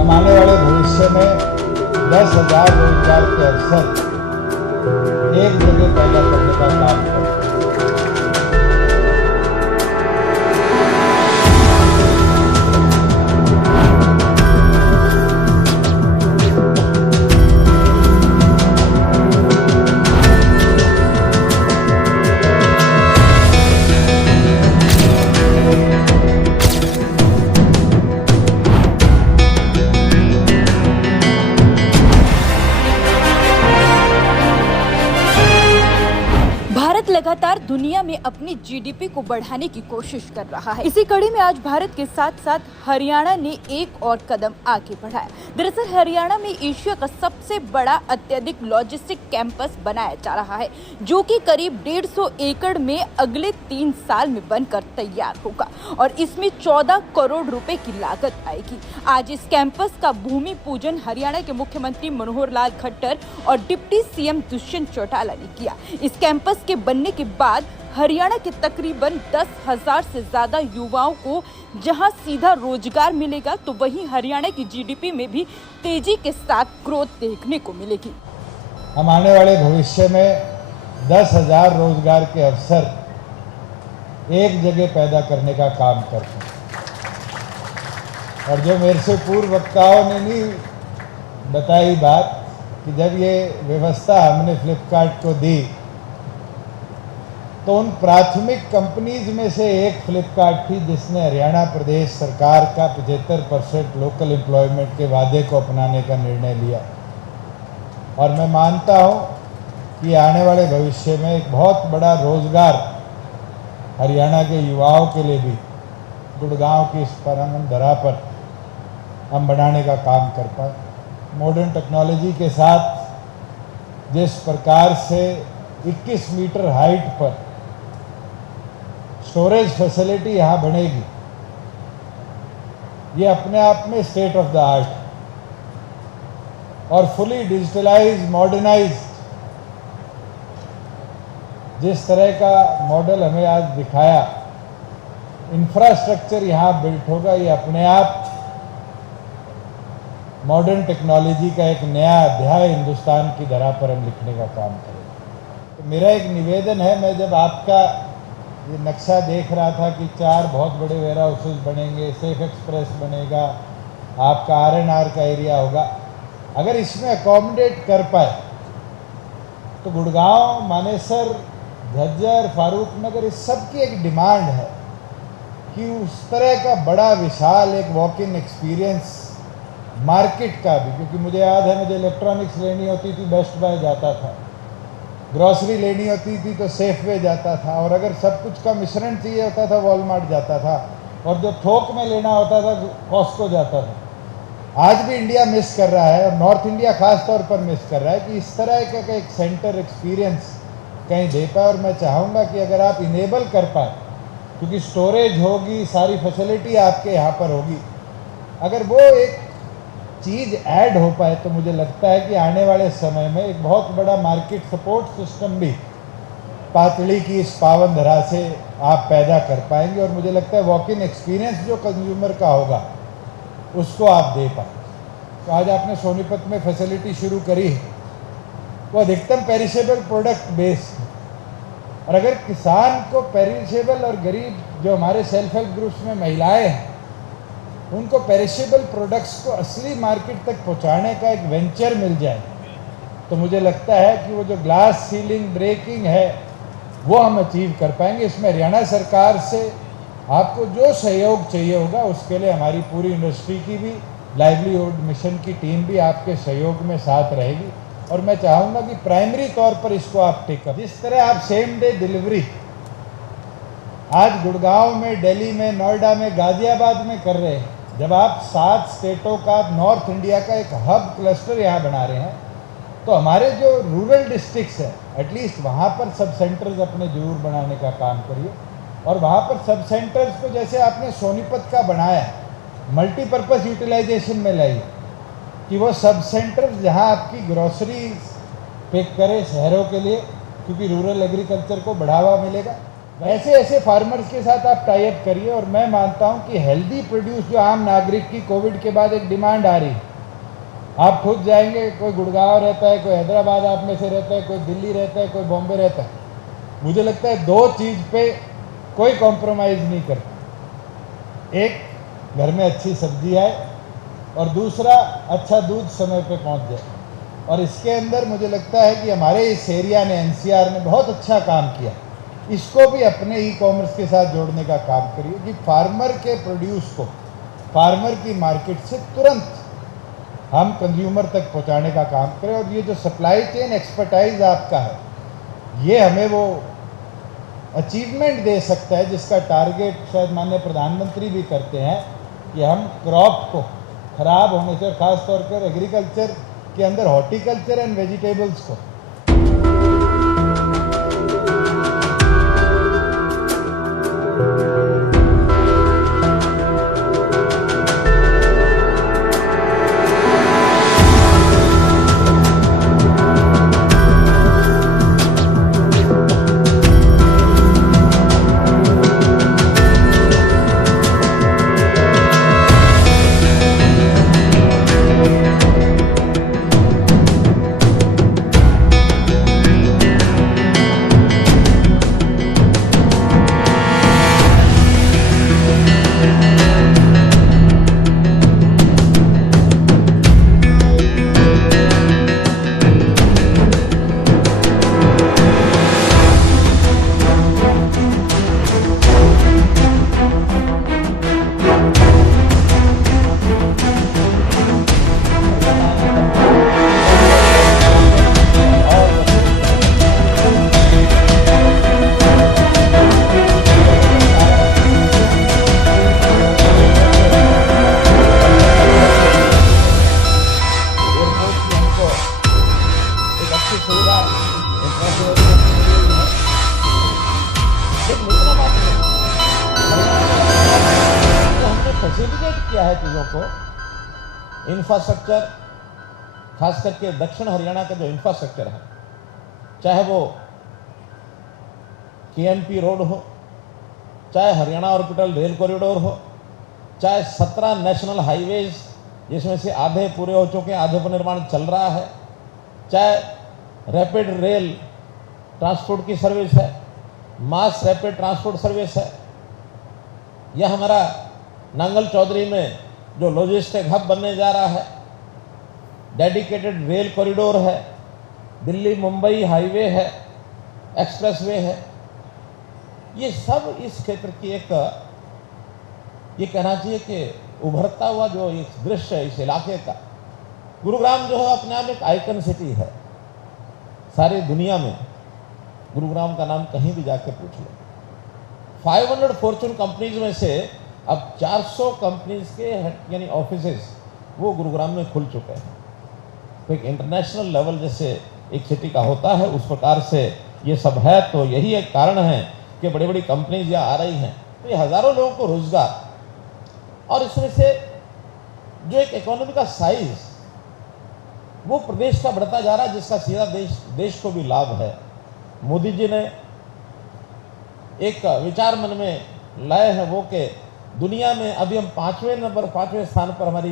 हम आने वाले भविष्य में 10,000 रोजगार के अवसर एक जगह पैदा करने का काम करें। भारत लगातार दुनिया में अपनी जीडीपी को बढ़ाने की कोशिश कर रहा है। इसी कड़ी में आज भारत के साथ साथ हरियाणा ने एक और कदम आगे बढ़ाया। दरअसल हरियाणा में एशिया का सबसे बड़ा अत्यधिक लॉजिस्टिक कैंपस बनाया जा रहा है, जो कि करीब 150 एकड़ में अगले 3 साल में बनकर तैयार होगा और इसमें 14 करोड़ रुपए की लागत आएगी। आज इस कैंपस का भूमि पूजन हरियाणा के मुख्यमंत्री मनोहर लाल खट्टर और डिप्टी सीएम दुष्यंत चौटाला ने किया। इस कैंपस के बनने के बाद हरियाणा के तकरीबन 10,000 से ज्यादा युवाओं को जहां सीधा रोजगार मिलेगा, तो वहीं हरियाणा की जीडीपी में भी तेजी के साथ ग्रोथ देखने को मिलेगी। हम आने वाले भविष्य में 10,000 रोजगार के अवसर एक जगह पैदा करने का काम करते हैं। और जो मेरे से पूर्व वक्ताओं ने नहीं बताई बात कि जब ये व्यवस्था हमने फ्लिपकार्ट को दी तो उन प्राथमिक कंपनीज में से एक फ्लिपकार्ट थी जिसने हरियाणा प्रदेश सरकार का 75% लोकल एम्प्लॉयमेंट के वादे को अपनाने का निर्णय लिया। और मैं मानता हूं कि आने वाले भविष्य में एक बहुत बड़ा रोजगार हरियाणा के युवाओं के लिए भी गुड़गांव की इस परम धरा पर हम बनाने का काम कर पाए। मॉडर्न टेक्नोलॉजी के साथ जिस प्रकार से 21 मीटर हाइट पर स्टोरेज फैसिलिटी यहाँ बनेगी, ये अपने आप में स्टेट ऑफ द आर्ट और फुली डिजिटलाइज मॉडर्नाइज जिस तरह का मॉडल हमें आज दिखाया, इंफ्रास्ट्रक्चर यहाँ बिल्ट होगा, ये अपने आप मॉडर्न टेक्नोलॉजी का एक नया अध्याय हिंदुस्तान की धरा पर हम लिखने का काम करेंगे। तो मेरा एक निवेदन है, मैं जब आपका ये नक्शा देख रहा था कि 4 बहुत बड़े वेयर हाउसेज बनेंगे, सेफ एक्सप्रेस बनेगा, आपका R&R का एरिया होगा, अगर इसमें अकोमोडेट कर पाए तो गुड़गांव, मानेसर, झज्जर, फारूक नगर, इस सब की एक डिमांड है कि उस तरह का बड़ा विशाल एक वॉक इन एक्सपीरियंस मार्केट का भी, क्योंकि मुझे याद है मुझे इलेक्ट्रॉनिक्स लेनी होती थी बेस्ट बाय जाता था, ग्रॉसरी लेनी होती थी तो सेफवे जाता था, और अगर सब कुछ का मिश्रण चाहिए होता था वॉलमार्ट जाता था, और जो थोक में लेना होता था कॉस्को जाता था। आज भी इंडिया मिस कर रहा है और नॉर्थ इंडिया खास तौर पर मिस कर रहा है कि इस तरह का एक सेंटर एक्सपीरियंस कहीं दे पाए। और मैं चाहूँगा कि अगर आप इनेबल कर पाए, क्योंकि स्टोरेज होगी, सारी फैसिलिटी आपके यहाँ पर होगी, अगर वो एक चीज़ ऐड हो पाए तो मुझे लगता है कि आने वाले समय में एक बहुत बड़ा मार्केट सपोर्ट सिस्टम भी पातड़ी की इस पावन धरा से आप पैदा कर पाएंगे। और मुझे लगता है वॉक इन एक्सपीरियंस जो कंज्यूमर का होगा उसको आप दे पाएंगे। तो आज आपने सोनीपत में फैसिलिटी शुरू करी है, वो अधिकतम पेरिशेबल प्रोडक्ट बेस्ड है, और अगर किसान को पेरिशेबल और गरीब जो हमारे सेल्फ हेल्प ग्रुप्स में महिलाएं हैं उनको पेरिशेबल प्रोडक्ट्स को असली मार्केट तक पहुंचाने का एक वेंचर मिल जाए, तो मुझे लगता है कि वो जो ग्लास सीलिंग ब्रेकिंग है वो हम अचीव कर पाएंगे। इसमें हरियाणा सरकार से आपको जो सहयोग चाहिए होगा उसके लिए हमारी पूरी इंडस्ट्री की भी, लाइवलीहुड मिशन की टीम भी आपके सहयोग में साथ रहेगी। और मैं चाहूँगा कि प्राइमरी तौर पर इसको आप टेकअप, जिस तरह आप सेम डे डिलीवरी आज गुड़गांव में, दिल्ली में, नोएडा में, गाजियाबाद में कर रहे हैं, जब आप 7 स्टेटों का, नॉर्थ इंडिया का एक हब क्लस्टर यहाँ बना रहे हैं, तो हमारे जो रूरल डिस्ट्रिक्ट्स हैं एटलीस्ट वहाँ पर सब सेंटर्स अपने जरूर बनाने का काम करिए। और वहाँ पर सब सेंटर्स को जैसे आपने सोनीपत का बनाया मल्टीपर्पज़ यूटिलाइजेशन में लाइए, कि वो सब सेंटर्स जहाँ आपकी ग्रोसरी पिक करे शहरों के लिए, क्योंकि रूरल एग्रीकल्चर को बढ़ावा मिलेगा। ऐसे ऐसे फार्मर्स के साथ आप टाई अप करिए। और मैं मानता हूं कि हेल्दी प्रोड्यूस जो आम नागरिक की कोविड के बाद एक डिमांड आ रही, आप खुद जाएंगे, कोई गुड़गांव रहता है, कोई हैदराबाद आप में से रहता है, कोई दिल्ली रहता है, कोई बॉम्बे रहता है, मुझे लगता है दो चीज़ पे कोई कॉम्प्रोमाइज़ नहीं करता। एक, घर में अच्छी सब्जी आए, और दूसरा, अच्छा दूध समय पे पहुंच जाए। और इसके अंदर मुझे लगता है कि हमारे इस एरिया ने, एनसीआर ने बहुत अच्छा काम किया। इसको भी अपने ई कॉमर्स के साथ जोड़ने का काम करिए कि फार्मर के प्रोड्यूस को फार्मर की मार्केट से तुरंत हम कंज्यूमर तक पहुंचाने का काम करें। और ये जो सप्लाई चेन एक्सपर्टाइज आपका है, ये हमें वो अचीवमेंट दे सकता है जिसका टारगेट शायद माननीय प्रधानमंत्री भी करते हैं, कि हम क्रॉप को खराब होने से, खास तौर पर एग्रीकल्चर के अंदर हॉर्टिकल्चर एंड वेजिटेबल्स को फैसिलिटेट किया है चीज़ों को। इंफ्रास्ट्रक्चर, खास करके दक्षिण हरियाणा का जो इंफ्रास्ट्रक्चर है, चाहे वो केएमपी रोड हो, चाहे हरियाणा ऑर्बिटल रेल कॉरिडोर हो, चाहे 17 नेशनल हाईवेज जिसमें से आधे पूरे हो चुके हैं, आधे पर निर्माण चल रहा है, चाहे रैपिड रेल ट्रांसपोर्ट की सर्विस है, मास रैपिड ट्रांसपोर्ट सर्विस है, यह हमारा नांगल चौधरी में जो लॉजिस्टिक हब बनने जा रहा है, डेडिकेटेड रेल कॉरिडोर है, दिल्ली मुंबई हाईवे है, एक्सप्रेसवे है, ये सब इस क्षेत्र की एक, ये कहना चाहिए कि उभरता हुआ जो एक दृश्य है इस इलाके का। गुरुग्राम जो है अपने आप एक आइकन सिटी है सारी दुनिया में। गुरुग्राम का नाम कहीं भी जाके पूछ लो। 500 फॉर्चून कंपनीज में से अब 400 कंपनीज के यानी ऑफिसेस वो गुरुग्राम में खुल चुके हैं। तो एक इंटरनेशनल लेवल जैसे एक सिटी का होता है, उस प्रकार से ये सब है। तो यही एक कारण है कि बड़ी बड़ी कंपनीज यहाँ आ रही हैं, तो ये हज़ारों लोगों को रोजगार, और इसमें से जो एक इकोनॉमी का साइज वो प्रदेश का बढ़ता जा रहा है, जिसका सीधा देश को भी लाभ है। मोदी जी ने एक विचार मन में लाए हैं वो कि दुनिया में अभी हम 5वें स्थान पर हमारी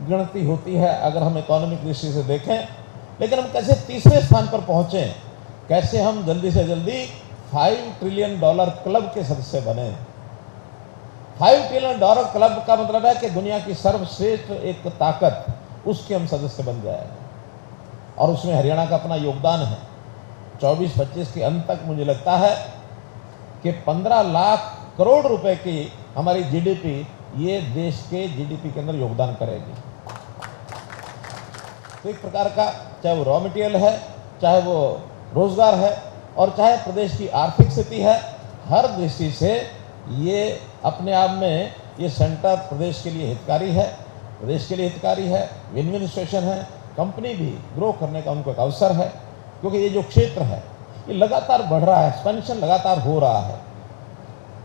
गिनती होती है अगर हम इकोनॉमिक दृष्टि से देखें, लेकिन हम कैसे 3रे स्थान पर पहुंचे, कैसे हम जल्दी से जल्दी $5 ट्रिलियन क्लब के सदस्य बने। $5 ट्रिलियन क्लब का मतलब है कि दुनिया की सर्वश्रेष्ठ एक ताकत, उसके हम सदस्य बन जाए, और उसमें हरियाणा का अपना योगदान है। 24-25 के अंत तक मुझे लगता है कि 15 लाख करोड़ रुपए की हमारी जीडीपी ये देश के जीडीपी के अंदर योगदान करेगी। तो एक प्रकार का, चाहे वो रॉ मटेरियल है, चाहे वो रोजगार है, और चाहे प्रदेश की आर्थिक स्थिति है, हर दृष्टि से ये अपने आप में ये सेंटर प्रदेश के लिए हितकारी है, प्रदेश के लिए हितकारी है, विन विन सिचुएशन है। कंपनी भी ग्रो करने का उनको एक अवसर है, क्योंकि ये जो क्षेत्र है ये लगातार बढ़ रहा है, एक्सपेंशन लगातार हो रहा है।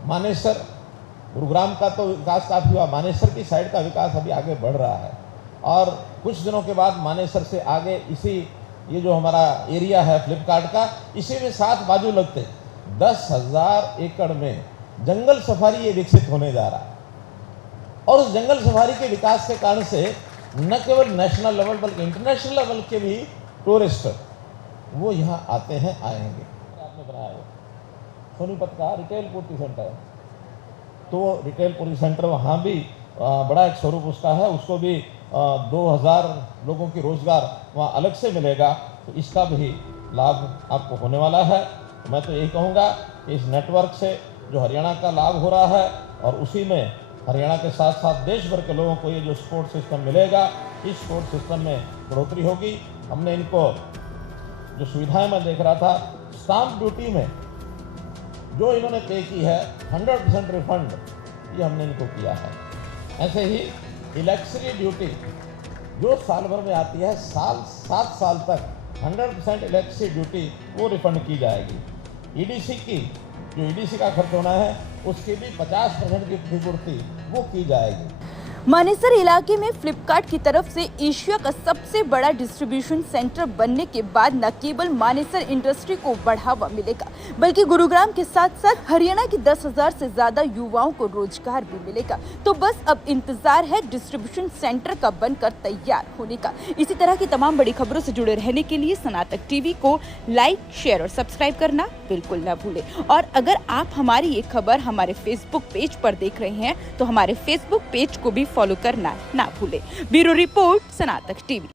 मानेसर, गुरुग्राम का तो विकास काफ़ी हुआ, मानेसर की साइड का विकास अभी आगे बढ़ रहा है, और कुछ दिनों के बाद मानेसर से आगे इसी ये जो हमारा एरिया है फ्लिपकार्ट का, इसी में साथ बाजू लगते 10,000 एकड़ में जंगल सफारी ये विकसित होने जा रहा है। और उस जंगल सफारी के विकास के कारण से न केवल नेशनल लेवल बल्कि इंटरनेशनल लेवल के भी टूरिस्ट वो यहाँ आते हैं, आएंगे। आपने बनाया है सोनीपत का रिटेल पूर्ति सेंटर, तो रिटेल पूर्ति सेंटर वहाँ भी बड़ा एक स्वरूप उसका है, उसको भी 2000 लोगों की रोजगार वहाँ अलग से मिलेगा, तो इसका भी लाभ आपको होने वाला है। तो मैं तो यही कहूँगा कि इस नेटवर्क से जो हरियाणा का लाभ हो रहा है और उसी में हरियाणा के साथ साथ देश भर के लोगों को ये जो स्पोर्ट सिस्टम मिलेगा, इस स्पोर्ट सिस्टम में बढ़ोतरी होगी। हमने इनको जो सुविधाएं मैं देख रहा था, स्टाम्प ड्यूटी में जो इन्होंने पे की है 100% रिफंड ये हमने इनको किया है। ऐसे ही इलेक्ट्रिसिटी ड्यूटी जो साल भर में आती है, 7 साल तक 100% इलेक्ट्रिसिटी ड्यूटी वो रिफंड की जाएगी। ईडीसी की जो ईडीसी का खर्च होना है उसकी भी 50% की क्षतिपूर्ति वो की जाएगी। मानेसर इलाके में फ्लिपकार्ट की तरफ से एशिया का सबसे बड़ा डिस्ट्रीब्यूशन सेंटर बनने के बाद न केवल मानेसर इंडस्ट्री को बढ़ावा मिलेगा, बल्कि गुरुग्राम के साथ साथ हरियाणा की 10,000 से ज्यादा युवाओं को रोजगार भी मिलेगा। तो बस अब इंतजार है डिस्ट्रीब्यूशन सेंटर का बनकर तैयार होने का। इसी तरह की तमाम बड़ी खबरों से जुड़े रहने के लिए स्नातक टीवी को लाइक, शेयर और सब्सक्राइब करना बिल्कुल न भूलें। और अगर आप हमारी ये खबर हमारे फेसबुक पेज पर देख रहे हैं तो हमारे फेसबुक पेज को भी फॉलो करना ना भूलें। ब्यूरो रिपोर्ट, स्नातक टीवी।